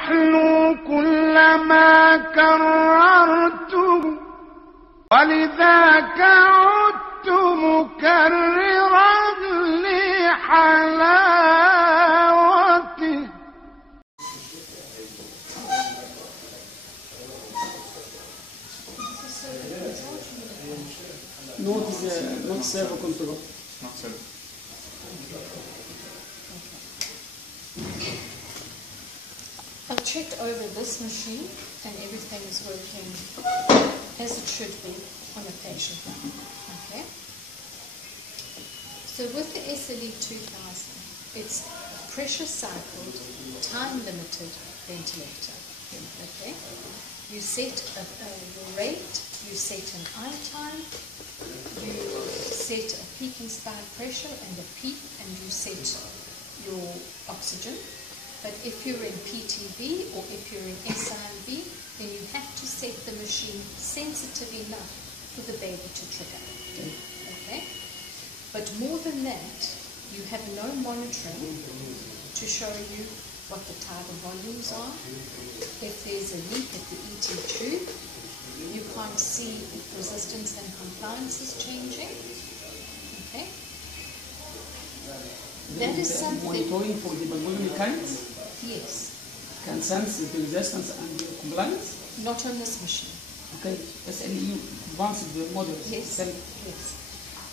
يحلو كلما كررته ولذاك عدت مكررا لحلاوته. No, it is not servo control. Not servo. I've checked over this machine and everything is working as it should be on a patient now. Okay. So with the SLE2000, it's pressure cycled, time limited ventilator. Okay. You set your rate, you set an eye time, you set a peak inspired pressure and a peak, and you set your oxygen. But if you're in PTV or if you're in SIMV, then you have to set the machine sensitive enough for the baby to trigger. Okay? But more than that, you have no monitoring to show you what the tidal volumes are. If there's a leak at the ET tube, you can't see if resistance and compliance is changing. Okay? That is something. Monitoring for the pulmonary currents Yes. can sense the resistance and the compliance. Not on this machine. Okay, SLE advanced the model. Yes. Yes.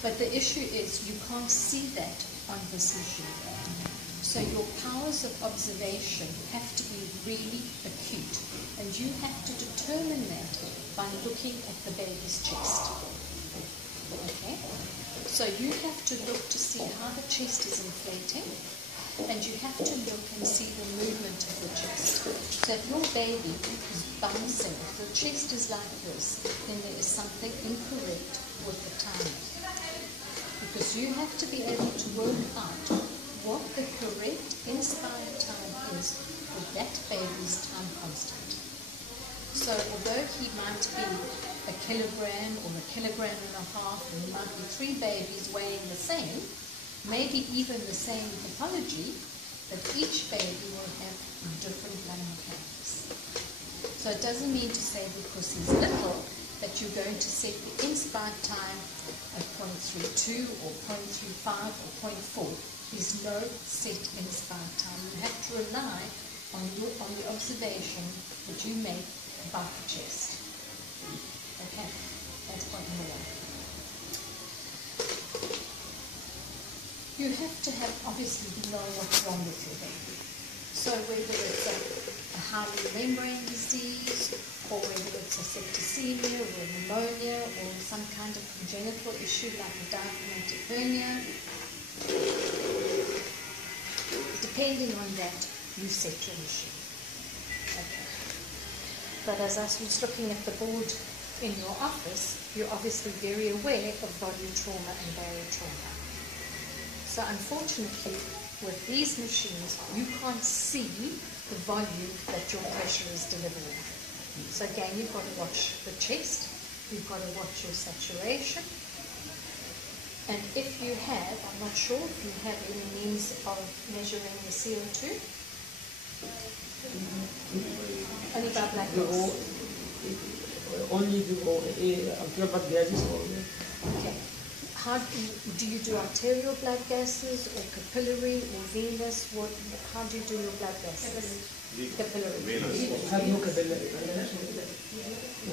But the issue is you can't see that on this machine. So your powers of observation have to be really acute, and you have to determine that by looking at the baby's chest. Okay? So you have to look to see how the chest is inflating, and you have to look and see the movement of the chest. So if your baby is bouncing, if the chest is like this, then there is something incorrect with the timing. Because you have to be able to work out what the correct inspired time is for that baby's time constant. So although he might be a kilogram or a kilogram and a half, and there might be 3 babies weighing the same, maybe even the same pathology, but each baby will have different lung mechanics. So it doesn't mean to say because he's little that you're going to set the inspired time at 0.32 or 0.35 or 0.4. There's no set inspired time. You have to rely on the observation that you make about the chest. Okay, that's point number 1. You have to have, obviously, know what's wrong with your baby. So whether it's a highly membrane disease, or whether it's a septicemia or a pneumonia or some kind of congenital issue like a diaphragmatic hernia, depending on that, you set your machine. Okay. But as I was looking at the board in your office, you're obviously very aware of volume trauma and barrier trauma. So unfortunately, with these machines, you can't see the volume that your pressure is delivering. So again, you've got to watch the chest, you've got to watch your saturation, and if you have, I'm not sure if you have any means of measuring the CO2. Only by black gas. Only the blood gases. Okay. How do you do arterial blood gases or capillary or venous? How do you do your blood gases? Capillary. Have no capillary.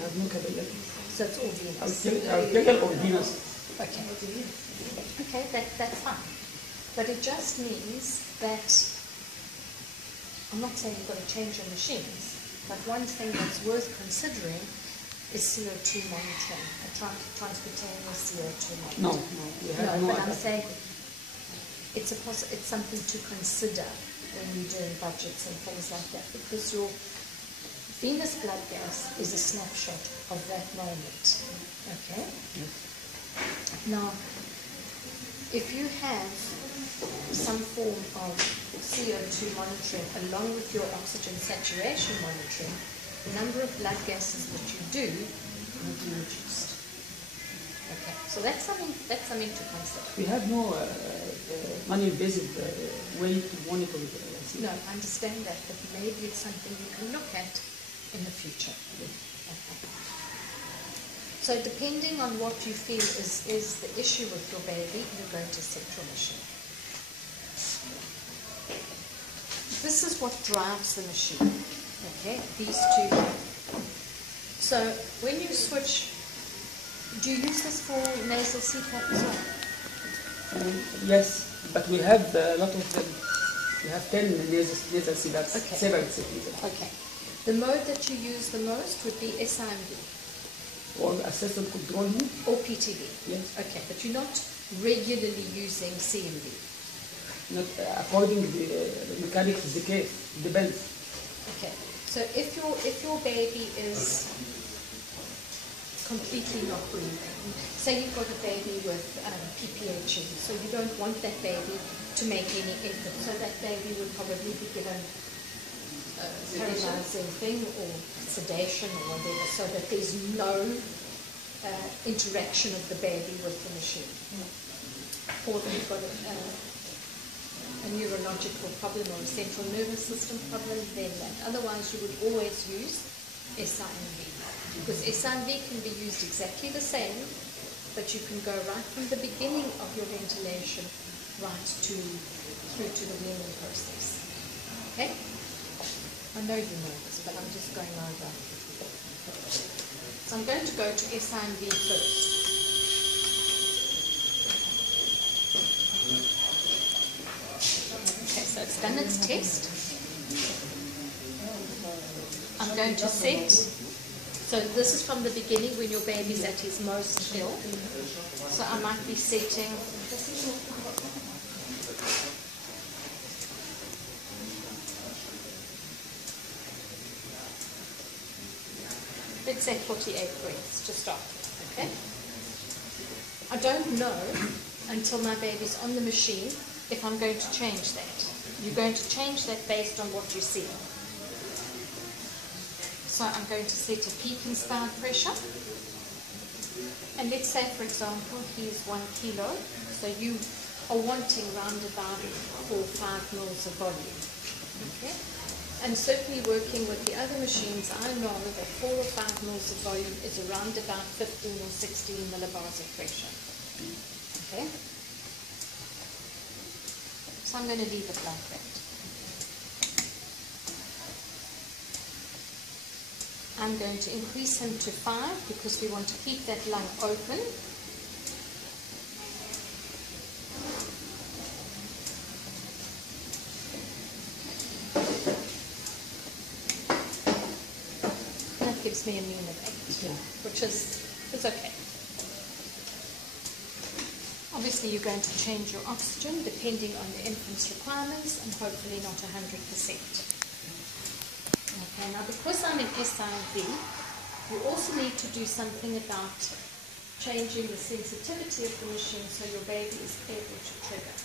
Have no capillary. So it's all venous. Arterial or venous. Okay. Okay, that's fine. But it just means that, I'm not saying you've got to change your machines, but one thing that's worth considering is CO2 monitoring, a transcutaneous CO2 monitoring. No, but I'm saying it's something to consider when you're doing budgets and things like that, because your venous blood gas is a snapshot of that moment. Okay? Yes. Now, if you have some form of CO2 monitoring along with your oxygen saturation monitoring, the number of blood gases that you do will be reduced. Okay, so that's something to consider. We have no non-invasive way to monitor No, I understand that, but maybe it's something you can look at in the future. Okay. So depending on what you feel is the issue with your baby, you're going to set your machine. This is what drives the machine. Okay, these two. So when you switch, do you use this for nasal CPAP as well? Yes, but we have a lot of them. We have 10 nasal CPAPs, Okay. separate CPAPs. Okay. The mode that you use the most would be SIMV Or assisted control mode. or PTV. Yes. Okay, but you're not regularly using CMV. Not according to the mechanics of the case. Depends. Okay. So if your baby is completely not breathing, say you've got a baby with PPHE, so you don't want that baby to make any effort, so that baby would probably be given paralyzing thing or sedation or whatever, so that there's no interaction of the baby with the machine. Or if you've got a neurological problem or a central nervous system problem, then that. Otherwise, you would always use SIMV. Because SIMV can be used exactly the same, but you can go right from the beginning of your ventilation right through to the weaning process. Okay? I know you know this, but I'm just going over. So I'm going to go to SIMV first. Okay, so it's done its test. I'm going to set, so this is from the beginning when your baby's at his most ill. So I might be setting, let's say 48 breaths to start, okay? I don't know until my baby's on the machine if I'm going to change that. You're going to change that based on what you see. So I'm going to set a peak inspired pressure. And let's say, for example, he's 1 kilo. So you are wanting round about 4 or 5 mils of volume. Okay? And certainly working with the other machines, I know that 4 or 5 mils of volume is around about 15 or 16 millibars of pressure. Okay? So I'm going to leave it like that. I'm going to increase him to 5 because we want to keep that lung open. That gives me a mean of 8, which is okay. Obviously, you're going to change your oxygen depending on the infant's requirements and hopefully not 100%. Okay, now because I'm in SIV, you also need to do something about changing the sensitivity of the machine so your baby is able to trigger.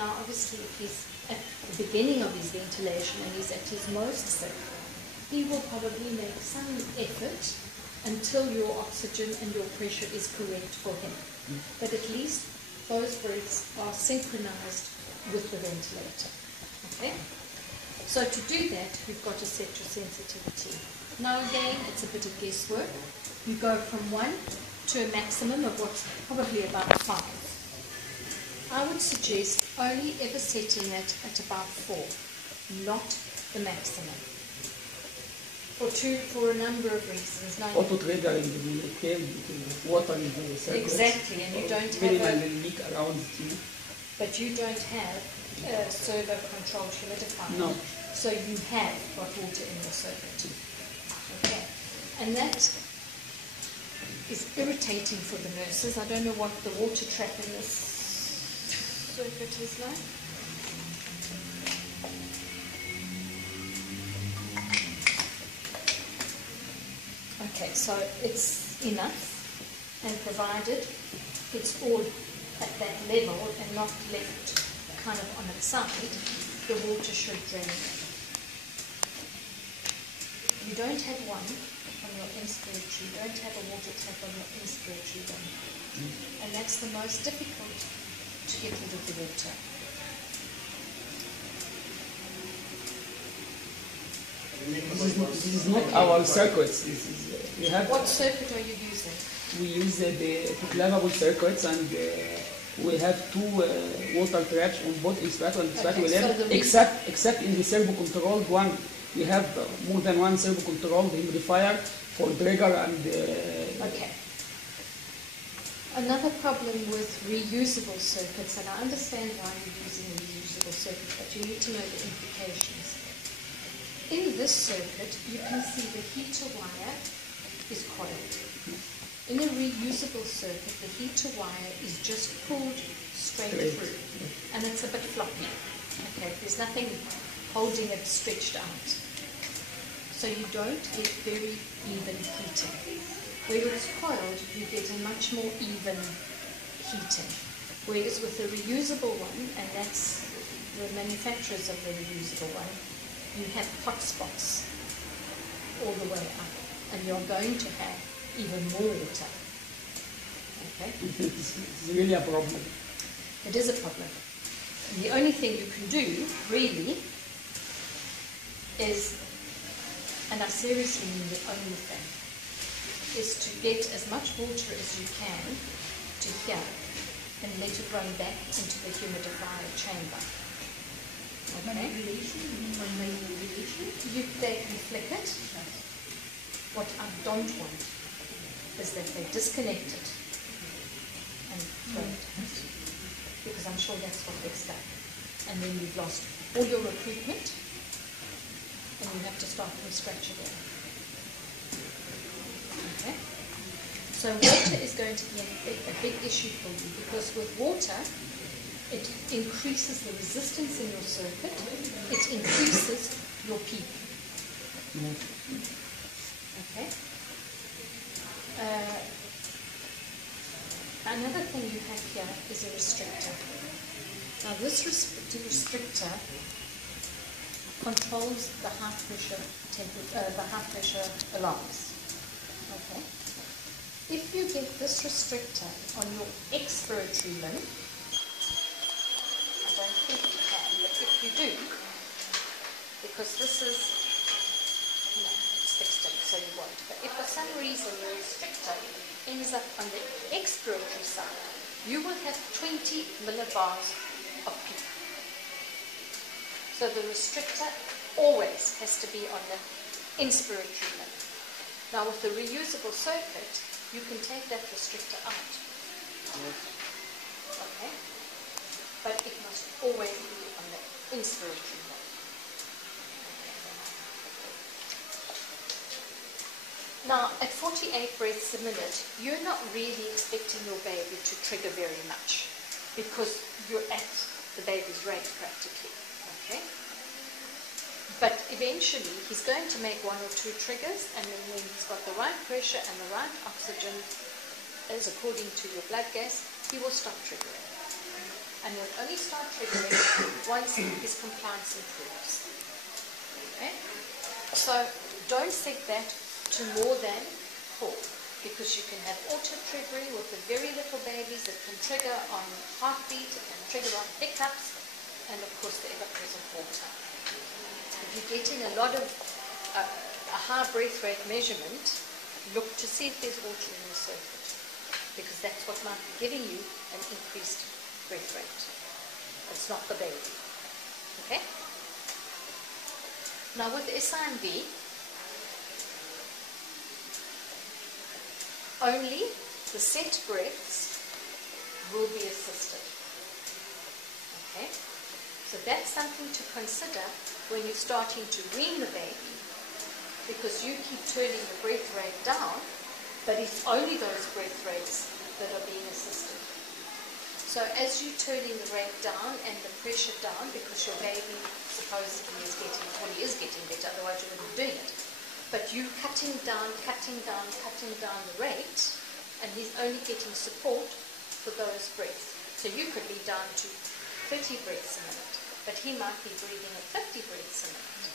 Now, obviously, if he's at the beginning of his ventilation and he's at his most sick, he will probably make some effort until your oxygen and your pressure is correct for him. But at least those breaths are synchronized with the ventilator. Okay? So to do that, you've got to set your sensitivity. Now again, it's a bit of guesswork. You go from 1 to a maximum of what's probably about 5. I would suggest only ever setting it at about 4, not the maximum. For a number of reasons. Now, Auto triggering the cave because water in the circuit. exactly, and you don't minimal have leak around you. but you don't have a servo-controlled humidifier. No. So you have got water in the circuit. Okay. And that is irritating for the nurses. I don't know what the water trap in this circuit is like. Okay, so it's enough, and provided it's all at that level and not left kind of on its side, the water should drain. You don't have one on your inspiratory, you don't have a water trap on your inspiratory one. And that's the most difficult to get rid of the water. This is not our circuits. We have. What circuit are you using? We use the clavable circuits, and we have two water traps on both extract and extract Okay, so the except in the servo-controlled one. We have more than one servo-controlled amplifier for trigger and. Okay. Another problem with reusable circuits, and I understand why you're using a reusable circuit, but you need to know the implications. In this circuit, you can see the heater wire is coiled. In a reusable circuit, the heater wire is just pulled straight through, and it's a bit floppy. Okay, there's nothing holding it stretched out. So you don't get very even heating. Where it's coiled, you get a much more even heating. Whereas with the reusable one, and that's the manufacturers of the reusable one, you have hot spots all the way up, and you're going to have even more water. Okay? It's really a problem. It is a problem. And the only thing you can do, really, is, and I seriously mean the only thing, is to get as much water as you can to here and let it run back into the humidifier chamber. Okay? They can flick it. What I don't want is that they disconnect it and throw it. Because I'm sure that's what they're stuck. And then you've lost all your recruitment and you have to start from scratch again. Okay? So water is going to be a big issue for you, because with water, it increases the resistance in your circuit, it increases your peak. Okay? Another thing you have here is a restrictor. Now this restrictor controls the high pressure alarms. Okay. If you get this restrictor on your expiratory limb, I don't think you can, but if you do, because this is, no, it's fixed in, so you won't. But if for some reason your restrictor ends up on the expiratory side, you will have 20 millibars of peak. So the restrictor always has to be on the inspiratory limb. Now with the reusable circuit, you can take that restrictor out. Okay? But it must always be on the inspiratory limb. Now, at 48 breaths a minute, you're not really expecting your baby to trigger very much, because you're at the baby's rate practically. Okay? But eventually, he's going to make one or two triggers, and then when he's got the right pressure and the right oxygen, as according to your blood gas, he will stop triggering. And he'll only start triggering once his compliance improves. Okay? So don't set that to more than 4, because you can have auto-triggering with the very little babies that can trigger on heartbeat and trigger on hiccups, and of course the ever-present water. If you're getting a lot of a high breath rate measurement, look to see if there's water in your circuit, because that's what might be giving you an increased breath rate. It's not the baby. Okay? Now with SIMV, only the set breaths will be assisted. Okay? So that's something to consider when you're starting to wean the baby, because you keep turning the breath rate down, but it's only those breath rates that are being assisted. So as you're turning the rate down and the pressure down, because your baby supposedly is getting, well, he is getting better, otherwise you wouldn't be doing it, but you're cutting down the rate, and he's only getting support for those breaths. So you could be down to 30 breaths a minute, but he might be breathing at 50 breaths a minute,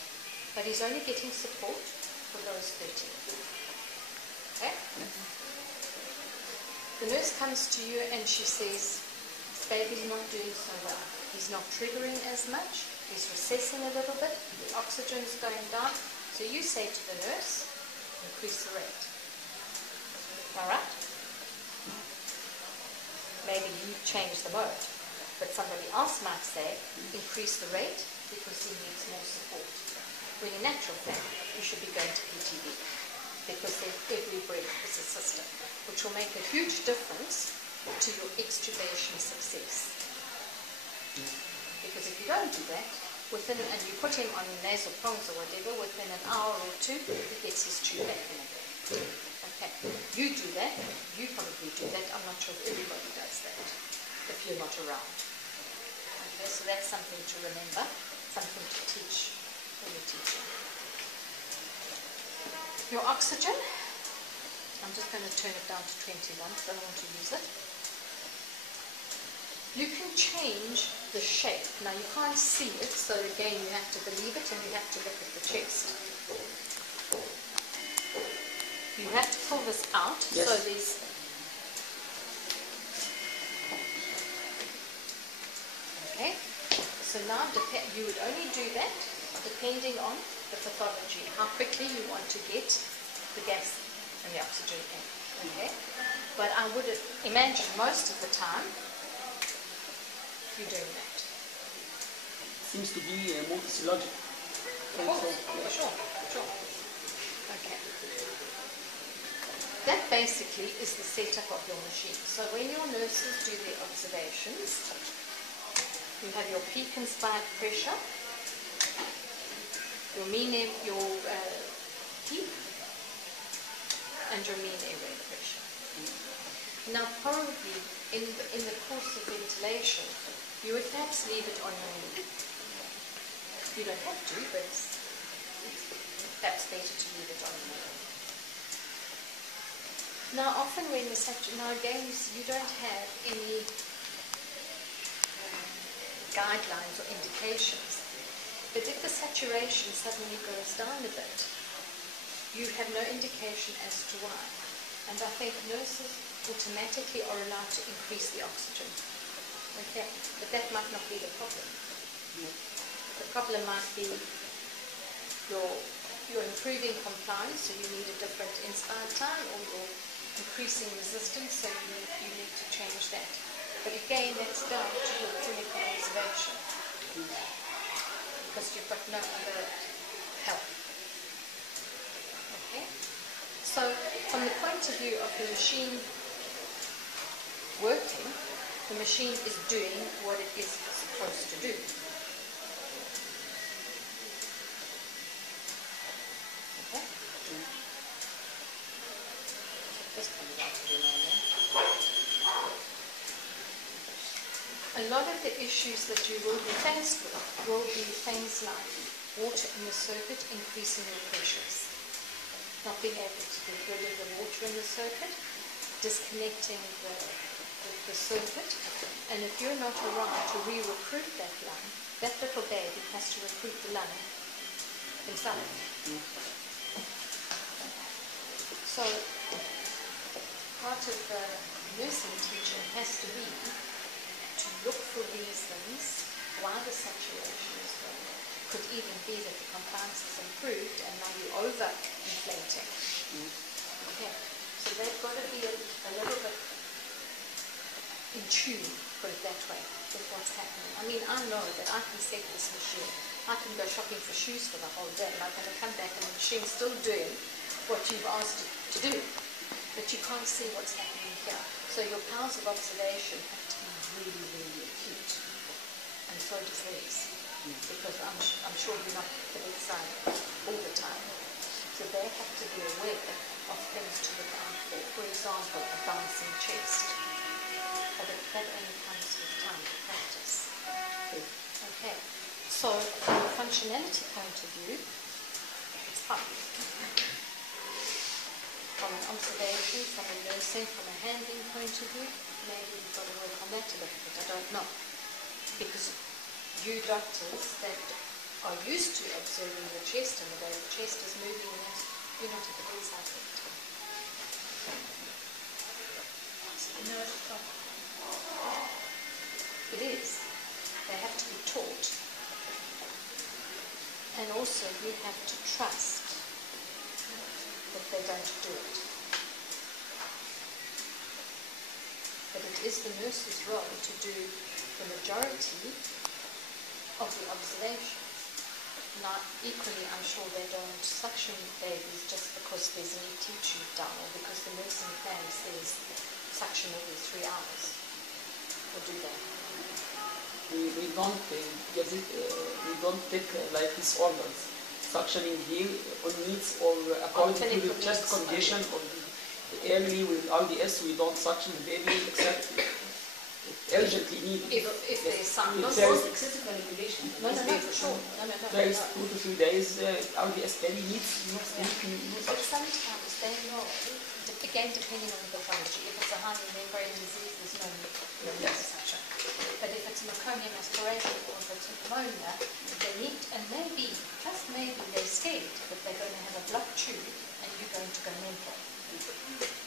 but he's only getting support for those 30. Okay? The nurse comes to you and she says, this baby's not doing so well. He's not triggering as much, he's recessing a little bit, the oxygen's going down, So you say to the nurse, increase the rate. All right? Maybe you change the mode, but somebody else might say, increase the rate because he needs more support. When in actual fact, you should be going to PTV because then every breath is a system, which will make a huge difference to your extubation success. Because if you don't do that, and you put him on nasal prongs or whatever, within an hour or two, he gets his tube back in again. Okay, you do that, you probably do that. I'm not sure if everybody does that, if you're not around. Okay, so that's something to remember, something to teach when you're teaching. Your oxygen, I'm just going to turn it down to 21 because I don't want to use it. You can change the shape. Now you can't see it, so again you have to believe it and you have to look at the chest. You have to pull this out, yes. So there's... Okay, so now you would only do that depending on the pathology, how quickly you want to get the gas and the oxygen in. Okay, but I would imagine most of the time you're doing that. Seems to be more physiological. Sure. Okay. That basically is the setup of your machine. So when your nurses do their observations, you have your peak inspired pressure, your mean peak, and your mean airway pressure. Now probably in the course of ventilation, you would perhaps leave it on your knee. You don't have to, but it's perhaps better to leave it on your knee. Now often when the now again you don't have any guidelines or indications, but if the saturation suddenly goes down a bit, you have no indication as to why. And I think nurses automatically are allowed to increase the oxygen. Okay, but that might not be the problem. The problem might be you're improving compliance, so you need a different inspire time, or you're increasing resistance, so you need to change that. But again, that's down to your clinical observation, because you've got no other help. Okay? So from the point of view of the machine working, the machine is doing what it is supposed to do. Okay? This comes out to be a lot of the issues that you will be faced with will be things like water in the circuit increasing your pressures, not being able to get rid of the water in the circuit, disconnecting the circuit, and if you're not around to re-recruit that lung, that little baby has to recruit the lung himself. So part of the nursing teaching has to be to look for reasons why the saturation is low. Could even be that the compliance is improved and now you're over-inflating. Okay, so they've got to be a little bit in tune, put it that way, with what's happening. I mean, I know that I can set this machine. I can go shopping for shoes for the whole day and I'm going to come back and the machine's still doing what you've asked it to do. But you can't see what's happening here. So your powers of observation have to be really, really acute. And so does theirs. Because I'm sure you're not at the bedside all the time. So they have to be aware of things to look out for. For example, a bouncing chest. But that only comes with time to practice. Okay. So from a functionality point of view, it's fine. From an observation, from a nursing, from a handling point of view, maybe you've got to work on that a little bit, I don't know. Because you doctors that are used to observing the chest and the way the chest is moving, you're not at the bedside all the time. No, it's not. It is. They have to be taught. And also you have to trust that they don't do it. But it is the nurse's role to do the majority of the observations. Now, equally, I'm sure they don't suction babies just because there's an ET tube down or because the nursing plan says suction every 3 hours. Or do they? We don't give it, we don't take like these orders. Suctioning here on needs or according to the chest condition or the early with RDS, we don't suction the baby except urgently needed. If there's some excessive manipulation. No, for sure. No. There is 2 to 3 days RDS baby needs no sleep. But sometimes they know, again depending on the pathology, if it's a highly membrane disease, there's no need for suction. But if it's meconium aspiration or if it's pneumonia, they need, and maybe, just maybe, they're scared that they're going to have a blocked tube and you're going to go mental.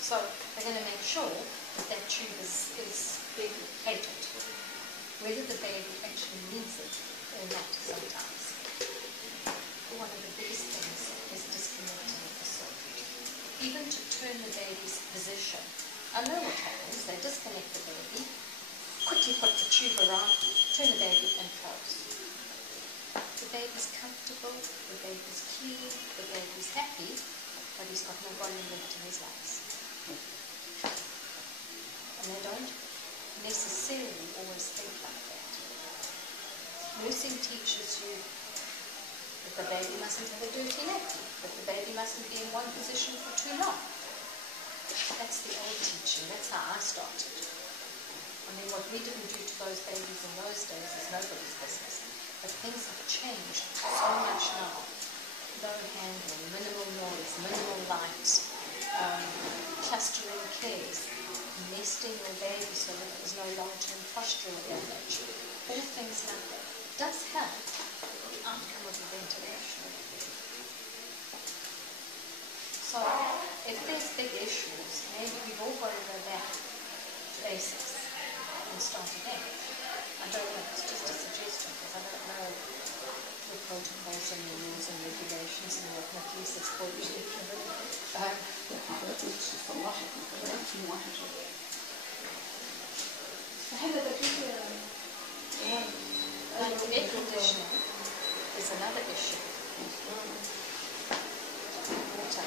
So they're going to make sure that that tube is being plated. Whether the baby actually needs it or not sometimes. One of the biggest things is disconnecting the circuit. Even to turn the baby's position. I know what happens. They disconnect the baby, quickly put the tube around, turn the baby and close. The baby's comfortable, the baby's clean, the baby's happy, but he's got no volume left in his lungs. And they don't necessarily always think like that. Nursing teaches you that the baby mustn't have a dirty nappy, that the baby mustn't be in one position for too long. That's the old teaching, that's how I started. I mean, what we didn't do to those babies in those days is nobody's business. But things have changed so much now. Low handling, minimal noise, minimal light, clustering cares, nesting your baby so that there's no long-term postural damage. All things like that does help the outcome of the ventilation. So, if there's big issues, maybe we've all got to go back to basics and start again. I don't know, it's just a suggestion because I don't know the protocols and the rules and regulations and what at least it's called air conditioning is another issue. Water.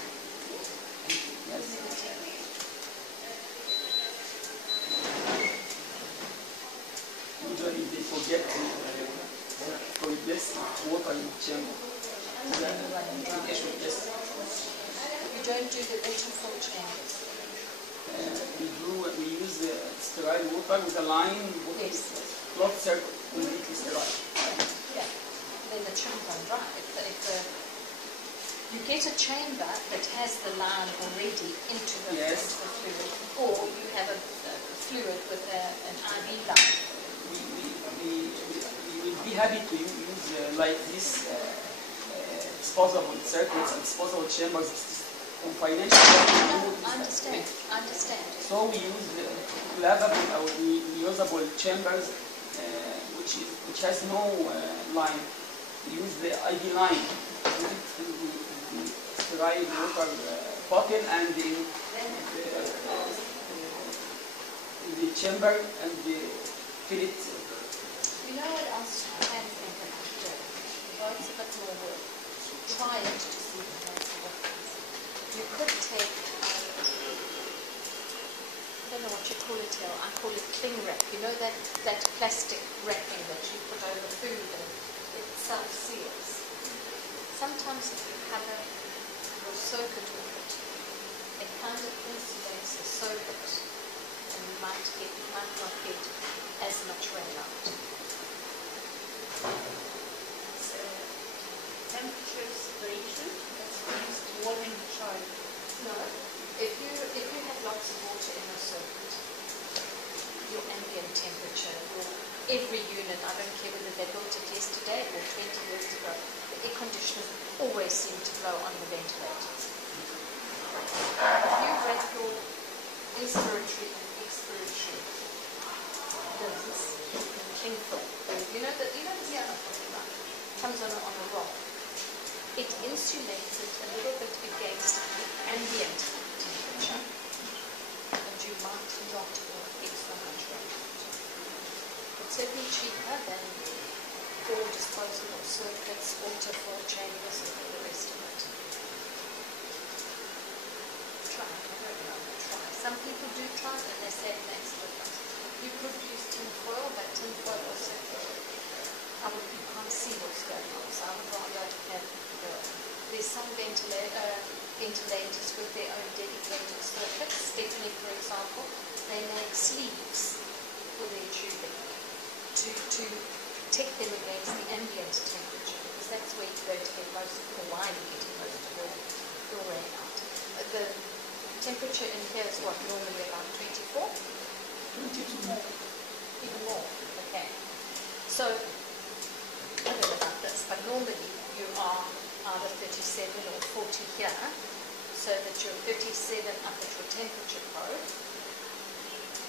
Usually they forget to replace water in the chamber. You don't do the water-filled chambers. We use sterile water with a line, cloth circle, completely sterile. Yeah. Then the chamber run dry. You get a chamber that has the line already into the fluid, or you have a fluid with an IV line. We will be happy to use like this disposable circuits and disposable chambers on financial. I understand. So we use lavable or reusable chambers, which has no line. We use the IV line. Sterile water bottle and in the chamber and fill it. You know what else you can think about doing? Well, it's a bit more work. Try it to see if it makes a difference. You could take, I don't know what you call it here, I call it cling wrap. You know that plastic wrapping that you put over food and it self-seals. Sometimes if you cover your circuit with it, it kind of insulates the circuit and you might not get as much rain out. So, temperature separation, that's used warming the child. No, if you have lots of water in your circuit, your ambient temperature, every unit, I don't care whether they built it yesterday or 20 years ago, the air conditioners always seem to blow on the ventilators. If you rate your inspiratory and expiratory bins in cling film, you know the I'm talking about, comes on a rock. It insulates it a little bit against the circuits, waterfall chambers, and all the rest of it. Try, I don't know, try. Some people do try it and they say it makes a difference. You could use tinfoil, but tinfoil also, you can't see what's going on, so I would rather have there's some ventilators with their own dedicated circuits. Stephanie, for example, they make sleeves for their tubing to protect them against the ambient temperature, because that's where you're going to get most of, or why you're getting most of your rain out. The temperature in here is what, normally about 24? 22 more. Even more, okay. So, I don't know about this, but normally you are either 37 or 40 here, so that you're 37 up at your temperature probe,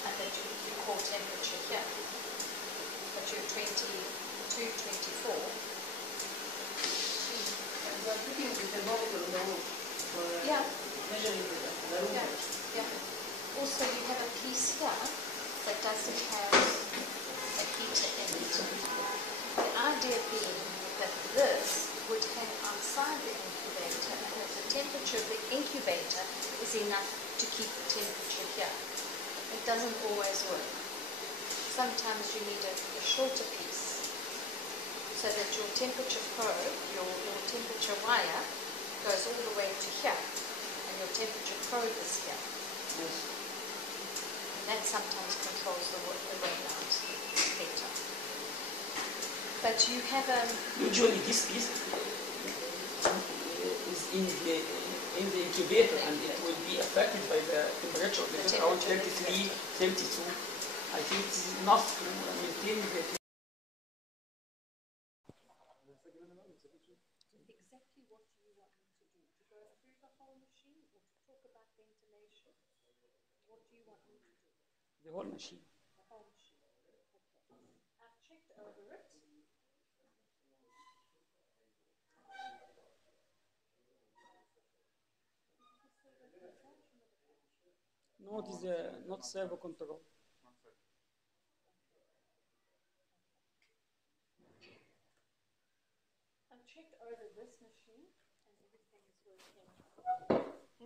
and that you call temperature here. But you're 22, 24. And I'm putting the thermometer on the roof for Yeah. measuring the room. Yeah, yeah. Also, you have a piece here that doesn't have a heater in it. The idea being that this would hang outside the incubator, and that the temperature of the incubator is enough to keep the temperature here. It doesn't always work. Sometimes you need a shorter piece, so that your temperature probe, your temperature wire, goes all the way to here, and your temperature probe is here. Yes. And that sometimes controls the rain out better. But you have Usually this piece is in the incubator, and it will be affected by the temperature of the around 33, 32. I think it is enough to maintain the exactly what you want me to do. To go through the whole machine, or to talk about ventilation? What do you want me to do? the whole machine. The whole machine. Okay. I've checked over it. No, it is not servo control. I've checked over this machine, and everything is working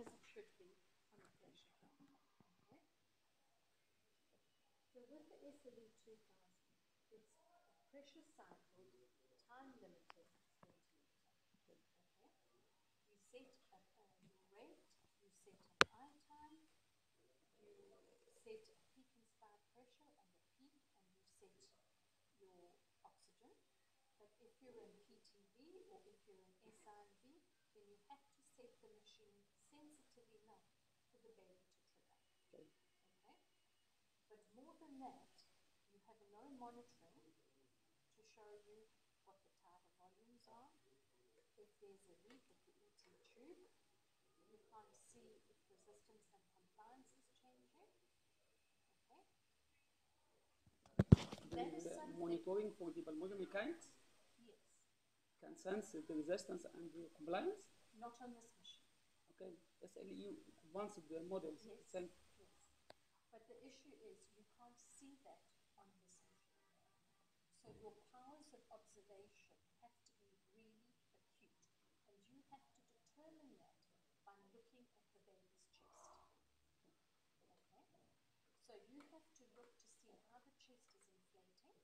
as it should be on the pressure. Okay. So with the SLE2000, it's a pressure cycled, time limited ventilator. Okay. You set your rate, you set an eye time, you set a peak inspired pressure and a peak, and you set your oxygen. But if you're in PTV or if you're in SIV, then you have to set the machine sensitive enough for the baby to trigger. Okay. Okay? But more than that, you have no monitoring to show you what the tidal volumes are. If there's a leak at the ET tube, you can't see if resistance and compliance is changing. Okay? That is The something. monitoring for the pulmonary mechanics Yes. can sense the resistance and the compliance. Not on this machine. Okay, SLE advanced the models. Yes. Same. Yes. But the issue is you can't see that on this machine. So your powers of observation have to be really acute. And you have to determine that by looking at the baby's chest. Okay? So you have to look to see how the chest is inflating,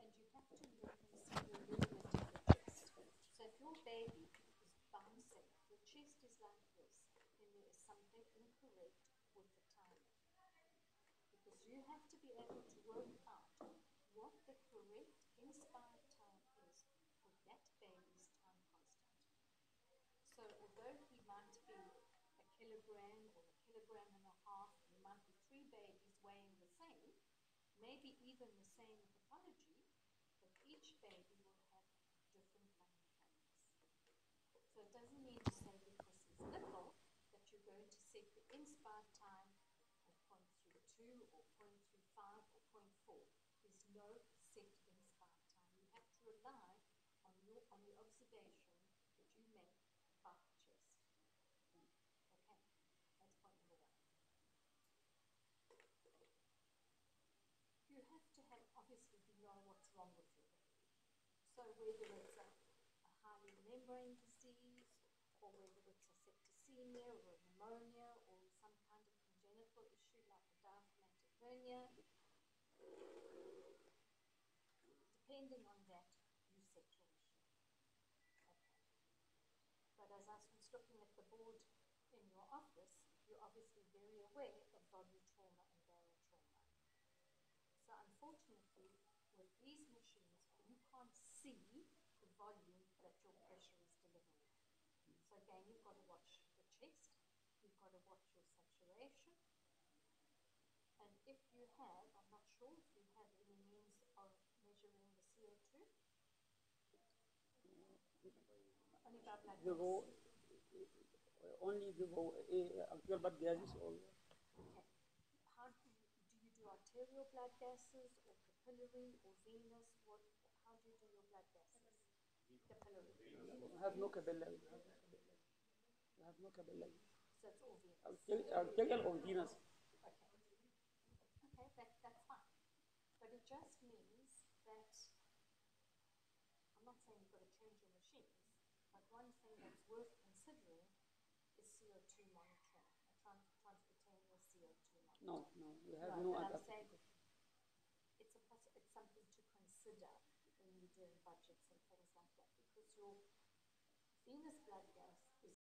and you have to look and see the movement of the chest. So if your baby is bouncing, the chest is like this, then there is something incorrect with the timing. Because you have to be able to work out what the correct inspired time is for that baby's time constant. So although he might be a kilogram or a kilogram and a half, there might be 3 babies weighing the same, maybe even the same pathology, but each baby will have different lung mechanics. So it doesn't mean to say because he's little that you're going to set the inspired time at 0.32 or 0.35 or 0.4. There's no set inspired time. You have to rely on the observation that you make about the chest. Okay, that's point number 1. You have to have, obviously, you know what's wrong with your baby. So whether it's a membrane disease, or whether it's a septicemia or a pneumonia or some kind of congenital issue like a diaphragmatic hernia. Depending on that, you set your machine. Okay. But as I was looking at the board in your office, you're obviously very aware of volume trauma and barrel trauma. So unfortunately, with these machines, you can't see the volume that your pressure is delivering. So again, you've got to watch the chest, you've got to watch your saturation, and if you have, I'm not sure if you have any means of measuring the CO2. Only by blood The raw, gas. only the raw, actual blood gases or Okay. How do you do arterial blood gases or capillary or venous? How do you do your blood gases? Capillary. have no capillary. You have no capillary. So it's all venous. Arterial or venous? Okay. Okay, that's fine. But it just means that, I'm not saying you've got to change your machines, but one thing that's worth considering is CO2 monitoring, transcutaneous CO2 monitoring. No, we have no but other. I'm saying it's something to consider when you're doing budgets and things like that, because your venous blood gas is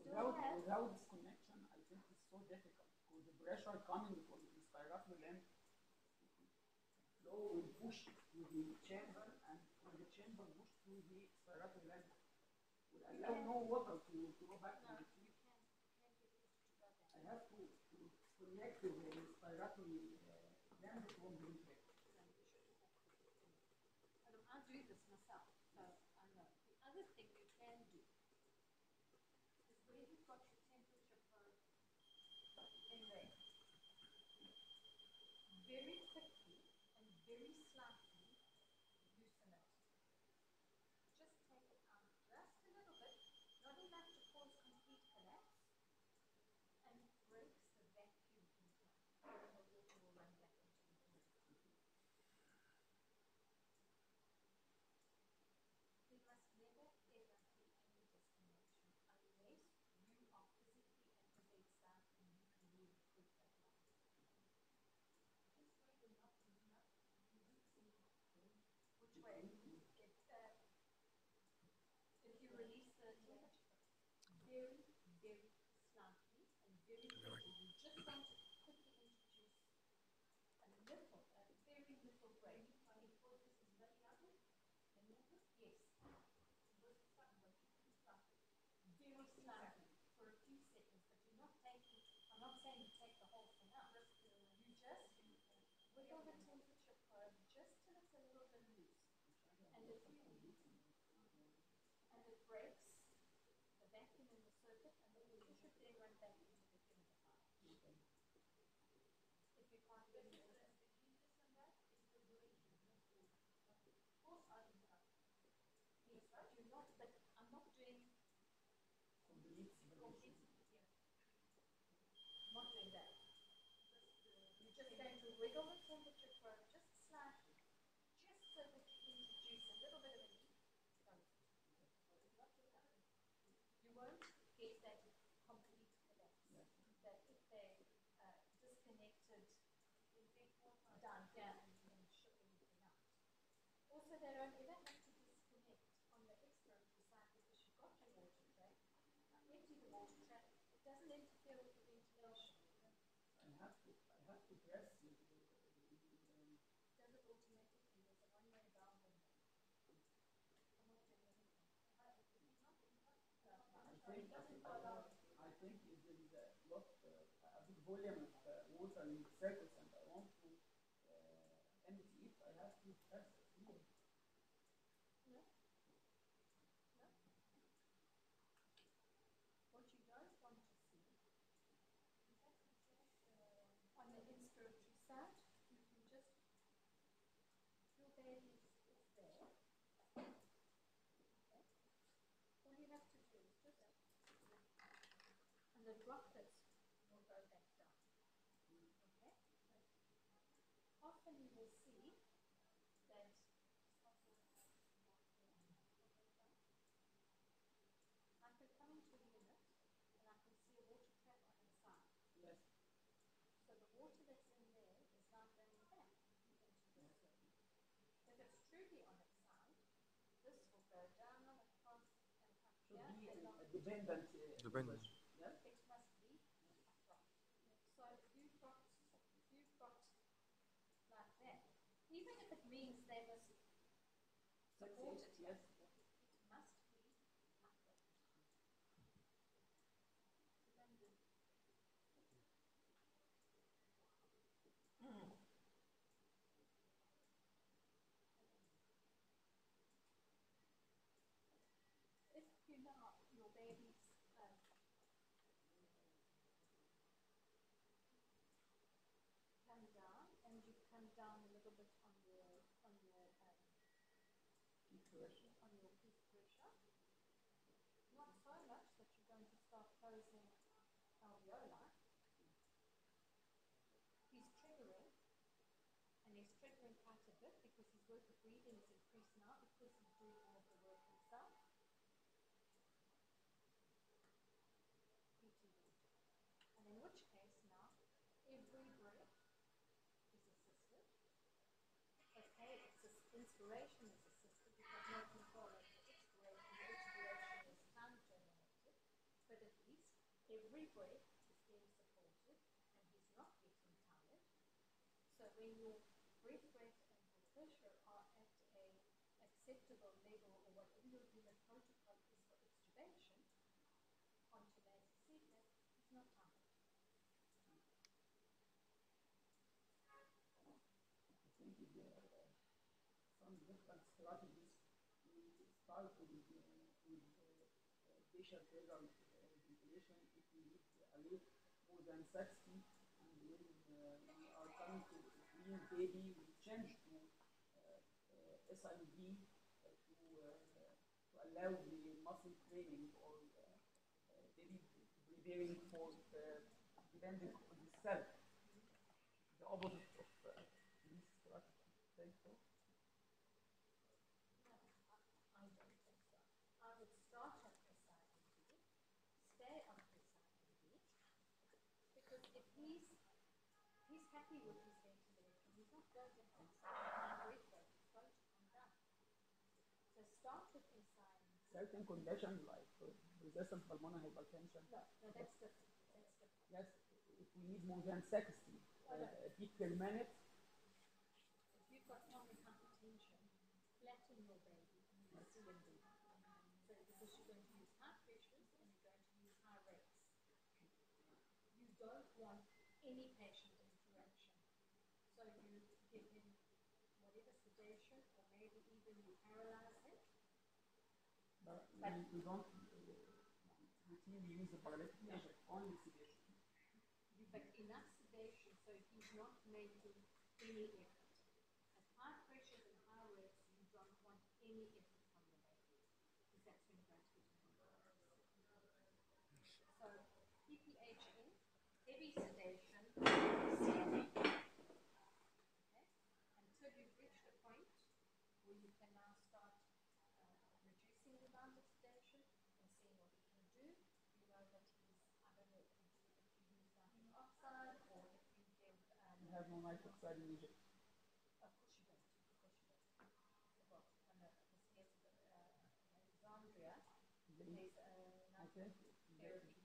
still have... Without this connection, I think it's so difficult because the pressure coming from the respiratory limb flow will push to the chamber, and from the chamber push to the respiratory limb. Will allow no water to go back to the tree. You can't get this to go back. I have to connect the respiratory limb from the ventricle. I do this myself, so I know. The other thing you can do is where you've got your temperature probe in there, very quickly and very slightly loosen it. Just take it out just a little bit, not enough to cause complete collapse, and it breaks the vacuum in here, and the water will run back into the pool. There must never ever be any disconnection unless you are physically at the bedside and you can really put that line. Just where you're not, which way? If you release the temperature, very, very slightly and very quickly, you just want to quickly introduce a very little break. Before this is very ugly. Yes. Very slightly for a few seconds, but you're not taking, I'm not saying you take the whole thing out. You just wiggle the temperature probe just till it's a little bit loose. And it breaks the vacuum in the circuit, and then you should then run back into the humidifier. If you can't get it, of course I do that. Yes, I do not, but I'm not doing complete. Yeah. Not doing that. You're just going to wiggle the temperature probe just slightly, just so that you introduce a little bit of a heat. You won't get that complete collapse. Yeah. That if they disconnected down here and shut everything out. Also, they don't ever have to disconnect on the expiratory side because you've got your water tray. Empty the water tray. It doesn't interfere with the ventilation. I have to press it. Does it automatically? There's a one-way valve in there. I'm not doing anything. I think if there is a lot, a big volume of water in the circuits, and I want to empty it, I have to press it. No. What you don't want to see on the inspiratory side, you can just, your baby is there. Okay. All you have to do is just, and the droplets will go back down. Okay? Often you will see that I can come into a unit and I can see a water trap on its side. Yes. So the water that's in there is not going back into the circuit. If it's truly on its side, this will go down across and up here. Should be dependent. Dependent. Yes. It must be upright. So if you've got like that, even if it means they must support it, Yes. it must be upright. If you know your baby's come down, and you come down a little bit on your peak pressure, not so much that you're going to start closing alveoli. He's triggering, and he's triggering quite a bit because his work of breathing is increased now because he's doing all of the work himself. And in which case now, every breath is assisted. Okay, inspiration is assisted because no control of the expiration. The expiration is time terminated, but at least every breath is being supported and he's not getting tired. So when your breath rate and your pressure are at a acceptable level or whatever your human protocol is for extubation, onto nasal CPAP, he's not tired. I think some different strategies. We start with patient trigger ventilation if we need a rate more than 60, and when we are coming to clean baby, we change to SIV to allow the muscle training or baby preparing for depending on the cell. The opposite of this strategy. Think so? No, I don't think so. I would start at SIV, stay on SIV, because if he's happy with his ventilation, he's not going to have such breath rate, he's going to come down. So start with SIV. Certain conditions like resistant pulmonary hypertension. No, that's different. That's different. Yes, if we need more than 60 beats per minute. If you've got pulmonary hypertension, flatten your baby and you see him breathe. So because you're going to use high pressures and you're going to use high rates. You don't want any patient interaction. So you give him whatever sedation or maybe even you paralyze him. But we don't routinely use the paralytic agent, only sedation. But enough sedation so he's not making any effort. At high pressures and high rates, you don't want any effort from the baby, because that's when you're going to get pneumonia. So PPHN, heavy sedation, okay, until you've reached a point where you can now start reducing the amount of sedation and seeing what you can do. You know that he's, I don't know if you use nitric oxide or if you give... We have no nitric oxide in Egypt. Of course you don't. Of course you don't. Well, I know this gets Alexandria. There's a nitric therapy